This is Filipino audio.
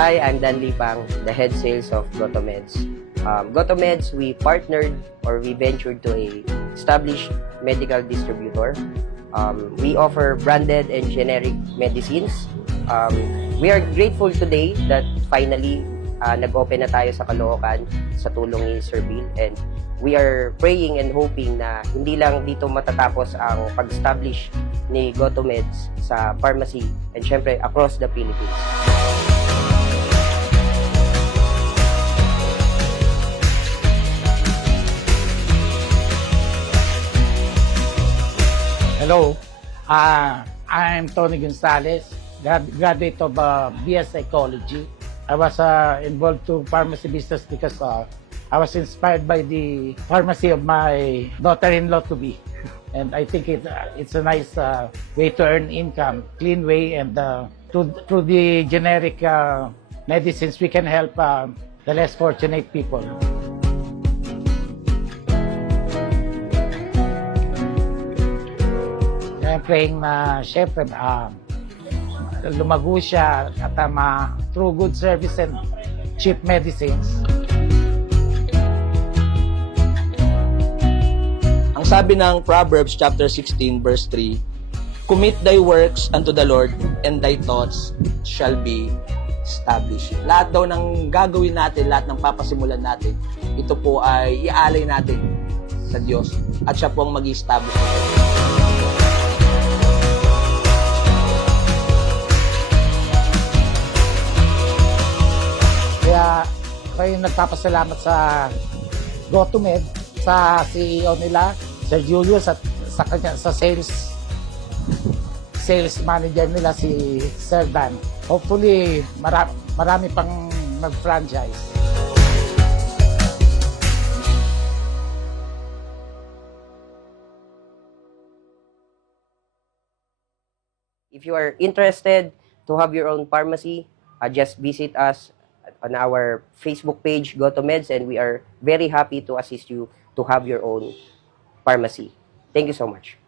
Hi, I'm Dan Lipang, the head sales of GotoMeds. GotoMeds, we partnered or we ventured to a established medical distributor. We offer branded and generic medicines. We are grateful today that finally nag-open na tayo sa Caloocan sa tulong ni Sir Bill, and we are praying and hoping na hindi lang dito matatapos ang pag-establish ni GotoMeds sa pharmacy and syempre across the Philippines. Hello, I'm Tony Gonzalez, graduate of BS Psychology. I was involved to pharmacy business because I was inspired by the pharmacy of my daughter-in-law to be. And I think it's a nice way to earn income, clean way, and through the generic medicines, we can help the less fortunate people. I'm praying na syempre lumago siya at through good service and cheap medicines. Ang sabi ng Proverbs chapter 16 verse 3, commit thy works unto the Lord and thy thoughts shall be established. Lahat daw ng gagawin natin, lahat ng papasimulan natin, ito po ay iaalay natin sa Diyos at siya po ang mag-establish. Kaya kayo nagpapasalamat sa GoToMed, sa CEO nila, Sir Julius, at sa kanya, sa sales manager nila si Sir Dan. Hopefully marami pang mag-franchise. If you are interested to have your own pharmacy, just visit us on our Facebook page, GoToMeds, and we are very happy to assist you to have your own pharmacy. Thank you so much.